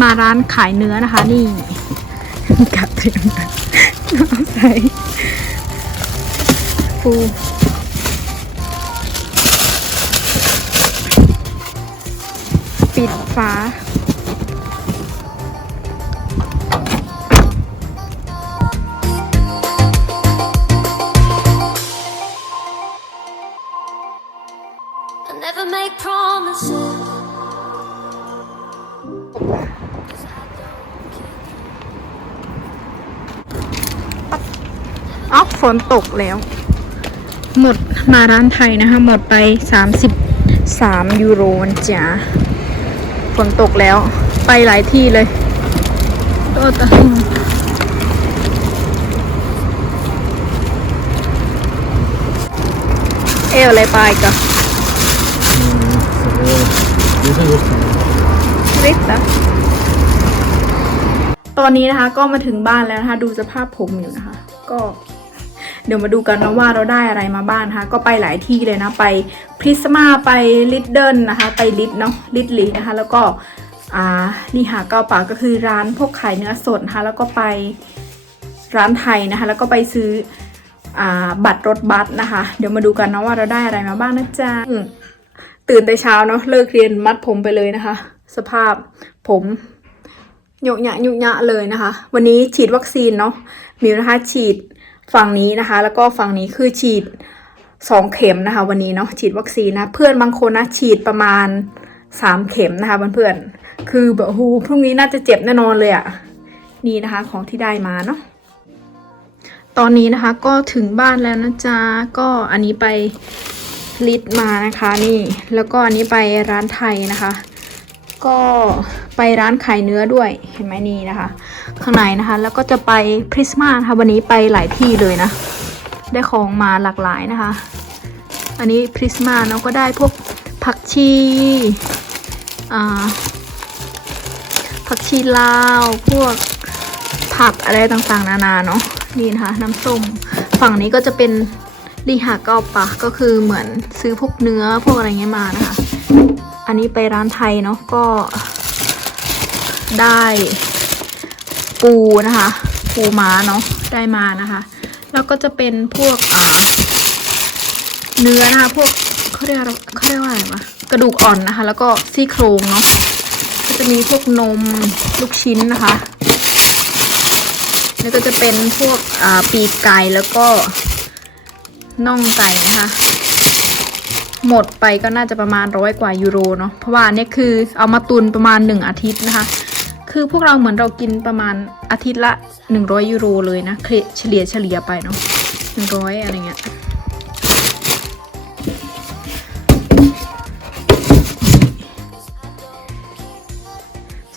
มาร้านขายเนื้อนะคะ นี่ กัดเตรียมนะน้ำใส่ ปูปิดฝา I never make promises. อ๋อฝนตกแล้ว หมดมาร้านไทยนะคะ หมดไป 33 ยูโรนะจ้าฝนตกแล้ว ไปหลายที่เลยโตตะเอวอะไรไปกะยูทูบริกนะตอนนี้นะคะก็มาถึงบ้านแล้วนะคะ ดูสภาพผมอยู่นะคะ ก็ เดี๋ยวมาดูกันนะว่าเราได้อะไรมาบ้างนะคะ ก็ไปหลายที่เลยนะ ไปพริสมาไปลิดเดิลนะคะ ไปลิดเนาะลิดลีนะคะ แล้วก็อ่านี่หาเกาป่าก็คือร้านพวกขายเนื้อสดนะคะ แล้วก็ไปร้านไทยนะคะ แล้วก็ไปซื้ออ่าบัตรรถบัสนะคะ เดี๋ยวมาดูกันนะว่าเราได้อะไรมาบ้างนะจ๊ะตื่นแต่เช้าเนาะเลิกเรียนมัดผมไปเลยนะคะ สภาพผมหยกหยะหยกหยะเลยนะคะ วันนี้ฉีดวัคซีนเนาะมิวนะคะฉีด ฝั่งนี้นะคะ แล้วก็ฝั่งนี้คือฉีดสองเข็มนะคะ วันนี้เนาะฉีดวัคซีนนะเพื่อนบางคนนะฉีดประมาณสามเข็มนะคะเพื่อนๆคือแบบโอ้โหพรุ่งนี้น่าจะเจ็บแน่นอนเลยอะ่ะนี่นะคะของที่ได้มาเนาะตอนนี้นะคะก็ถึงบ้านแล้วนะจ๊ะก็อันนี้ไปลิดมานะคะนี่แล้วก็อันนี้ไปร้านไทยนะคะ ก็ไปร้านขายเนื้อด้วยเห็นไหมนี่นะคะ ข้างในนะคะ แล้วก็จะไปพริสมานะคะวันนี้ไปหลายที่เลยนะ ได้ของมาหลากหลายนะคะ อันนี้พริสมาเราก็ได้พวกผักชีผักชีลาวพวกผักอะไรต่างๆ นานาเนาะนี่นะคะน้ำส้มฝั่งนี้ก็จะเป็นลีหาเกาปะก็คือเหมือนซื้อพวกเนื้อพวกอะไรเงี้ยมานะคะ อันนี้ไปร้านไทยเนาะก็ได้ปูนะคะปูม้าเนาะได้มานะคะ แล้วก็จะเป็นพวกเนื้อนะคะพวกเขาเรียกเขาเรียกว่าอะไรวะกระดูกอ่อนนะคะ แล้วก็ซี่โครงเนาะก็จะมีพวกนมลูกชิ้นนะคะ แล้วก็จะเป็นพวกปีกไก่แล้วก็น่องไก่นะคะ หมดไปก็น่าจะประมาณร้อยกว่ายูโรเนาะเพราะว่านนี้คือเอามาตุนประมาณหนึ่งอาทิตย์นะคะ คือพวกเราเหมือนเรากินประมาณอาทิตย์ละ 100 ยูโรเลยนะเฉลี่ยเฉลี่ยไปเนาะ100 อะไรเงี้ย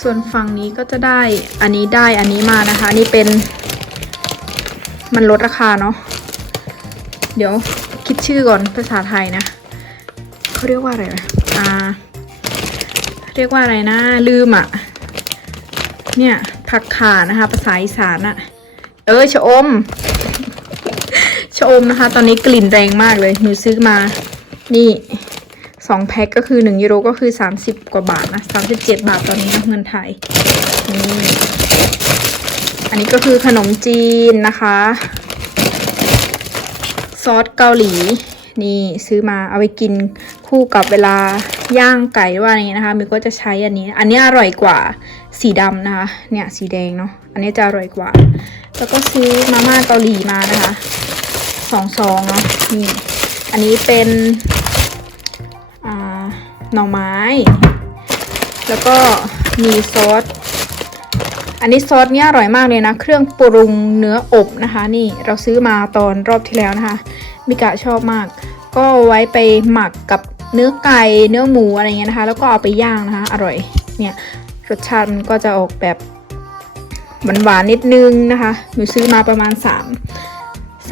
ส่วนฝั่งนี้ก็จะได้อันนี้ได้อันนี้มานะคะนนี้เป็น มันลดราคาเนาะเดี๋ยวคิดชื่อก่อนภาษาไทยนะ เขาเรียกว่าอะไรนะอ่า เรียกว่าอะไรนะ ลืมอะ เนี่ยผักขานะคะ ภาษาอีสานอะเออชะอมชะอมนะคะ ตอนนี้กลิ่นแรงมากเลยหนูซื้อมา นี่สองแพ็คก็คือหนึ่งยูโรก็คือสามสิบกว่าบาทนะสามสิบเจ็ดบาทตอนนี้นะเงินไทยนี่อันนี้ก็คือขนมจีนนะคะ ซอสเกาหลี นี่ซื้อมาเอาไปกินคู่กับเวลาย่างไก่ว่าอะไรเงี้ยนะคะมิวก็จะใช้อันนี้ อันนี้อร่อยกว่าสีดำนะคะ เนี่ยสีแดงเนาะอันนี้จะอร่อยกว่า แล้วก็ซื้อมาม่าเกาหลีมานะคะสองซองเนาะนี่อันนี้เป็นหน่อไม้ แล้วก็มีซอสอันนี้ซอสเนี่ยอร่อยมากเลยนะ เครื่องปรุงเนื้ออบนะคะ นี่เราซื้อมาตอนรอบที่แล้วนะคะมิกะชอบมาก ก็ไว้ไปหมักกับเนื้อไก่เนื้อหมูอะไรเงี้ยนะคะ แล้วก็เอาไปย่างนะคะอร่อยเนี่ยรสชาติมันก็จะออกแบบหวานๆนิดนึงนะคะหนูซื้อมาประมาณส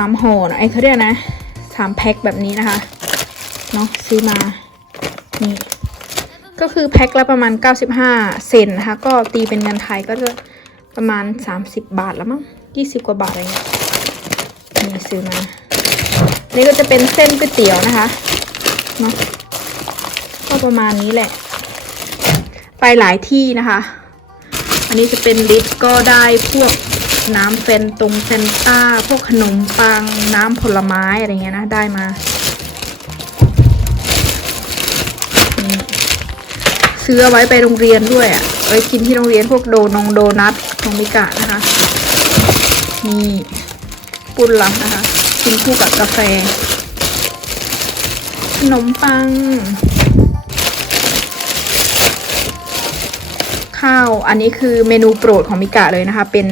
ามห่อนะไอ้เขาเรียกนะสามแพ็คแบบนี้นะคะเนาะซื้อมานี่ก็คือแพ็คละประมาณ 95 เซนนะคะ ก็ตีเป็นเงินไทยก็จะประมาณ 30 บาทแล้วมั้ง20 กว่าบาทอะไรเงี้ย นี่ซื้อมา นี่ก็จะเป็นเส้นก๋วยเตี๋ยวนะคะเนาะก็ประมาณนี้แหละ ไปหลายที่นะคะ อันนี้จะเป็นลิตรก็ได้พวกน้ำเฟนตรงเฟนต้า พวกขนมปังน้ำผลไม้อะไรเงี้ยนะ ได้มา ซื้อเอาไว้ไปโรงเรียนด้วยอะ่ะไว้กินที่โรงเรียนพวกโดนงโดนัทของมิกะนะคะ นี่ ปุ้นละนะคะ กินคู่กับกาแฟ ขนมปัง ข้าว อันนี้คือเมนูโปรดของมิกะเลยนะคะ เป็น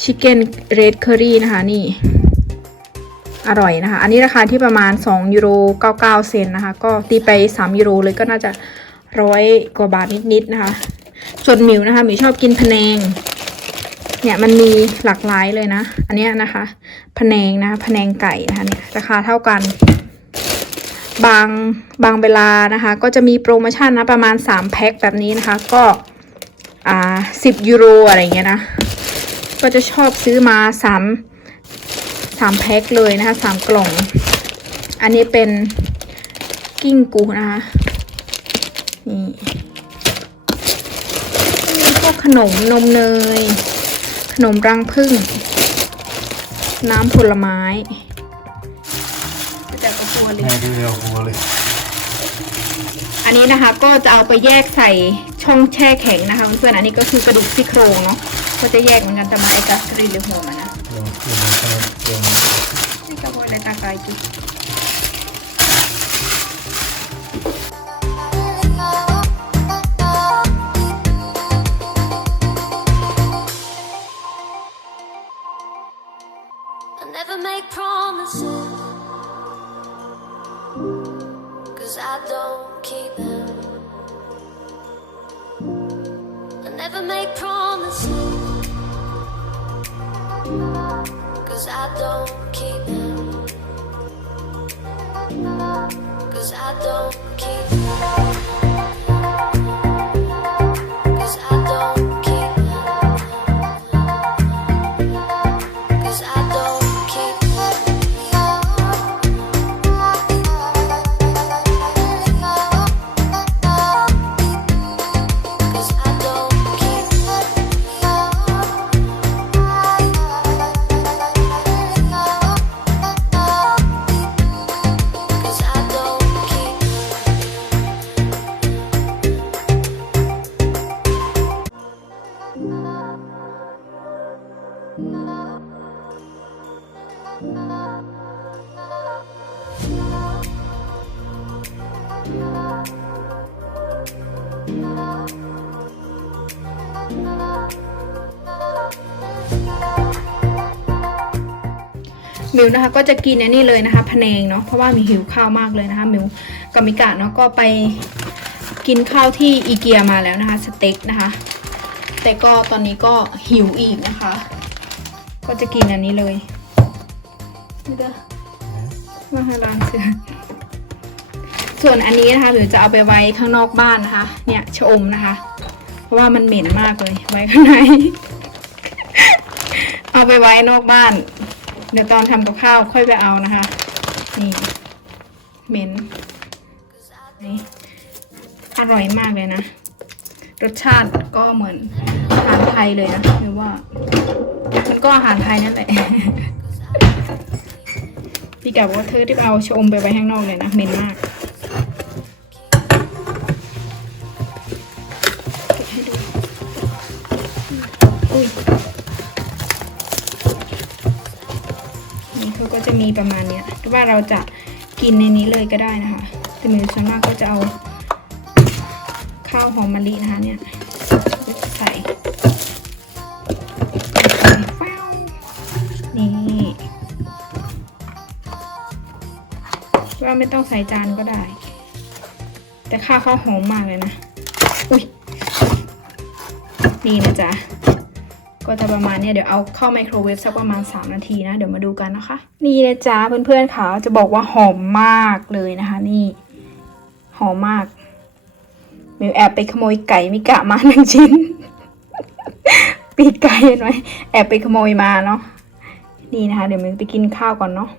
ชิคเก้นเรดเคอรี่นะคะนี่ อร่อยนะคะ อันนี้ราคาที่ประมาณ 2 ยูโร 99 เซนนะคะ ก็ตีไป 3 ยูโรเลยก็น่าจะร้อยกว่าบาทนิดๆนะคะ ส่วนหมิวนะคะหมิวชอบกินพะแนง เนี่ยมันมีหลากหลายเลยนะ อันนี้นะคะพะแนงนะคะพะแนงไก่นะคะเนี่ยราคาเท่ากัน บางบางเวลานะคะ ก็จะมีโปรโมชั่นนะประมาณ 3 แพ็คแบบนี้นะคะ ก็อ่าสิบยูโรอะไรเงี้ยนะ ก็จะชอบซื้อมาสามสามแพ็คเลยนะคะสามกล่อง อันนี้เป็นกิ้งกูนะคะนี่มีพวกขนมนมเนย ขนมรังผึ้งน้ำผลไม้แต่กระปัวเลยแม่ดูเร็วกลัวเลย อันนี้นะคะก็จะเอาไปแยกใส่ช่องแช่แข็งนะคะเพื่อนๆอันนี้ก็คือกระดูกซี่โครงเนาะก็จะแยกเหมือนกันแต่มาไอกัสกรีหรือหัวมันนะเดี๋ยวเ never make promises. Cause I don't keep them. I never make promises. Cause I don't keep them. Cause I don't keep มิวนะคะก็จะกินอันนี้เลยนะคะพะแนงเนาะเพราะว่ามีหิวข้าวมากเลยนะคะมิวกับมิกะเนาะก็ไปกินข้าวที่อีเกียมาแล้วนะคะสเต็กนะคะ แต่ก็ตอนนี้ก็หิวอีกนะคะ ก็จะกินอันนี้เลย นี่ก็มาลาเสือส่วนอันนี้นะคะมิวจะเอาไปไว้ข้างนอกบ้านนะคะ เนี่ยชะอมนะคะ เพราะว่ามันเหม็นมากเลยไว้ข้างใน เอาไปไว้นอกบ้าน เดี๋ยวตอนทำกับข้าวค่อยไปเอานะคะ นี่เหม็นนี่อร่อยมากเลยนะ รสชาติก็เหมือนอาหารไทยเลยนะหรือว่า มันก็อาหารไทยนั่นแหละ พี่แกบอกว่าเธอที่เอาชะอมไปไว้ข้างนอกเลยนะเหม็นมากให้ดูอุ้ยนี่เขาก็จะมีประมาณเนี้ยหรือว่าเราจะกินในนี้เลยก็ได้นะคะแต่มิวส่วนมากก็จะเอาข้าวหอมมะลินะคะเนี่ยใส่ ว่าไม่ต้องใส่จานก็ได้ แต่ข้าวเขาหอมมากเลยนะ อุ้ยนี่นะจ๊ะ ก็จะประมาณเนี้ยเดี๋ยวเอาเข้าไมโครเวฟสักประมาณ 3 นาทีนะ เดี๋ยวมาดูกันนะคะ นี่นะจ๊ะเพื่อนๆค่ะจะบอกว่าหอมมากเลยนะคะ นี่ หอมมากมิวแอบไปขโมยไก่มิกะมาหนึ่งชิ้น ปีกไก่เห็นไหมแอบไปขโมยมาเนาะนี่นะคะ เดี๋ยวมิวไปกินข้าวก่อนเนาะ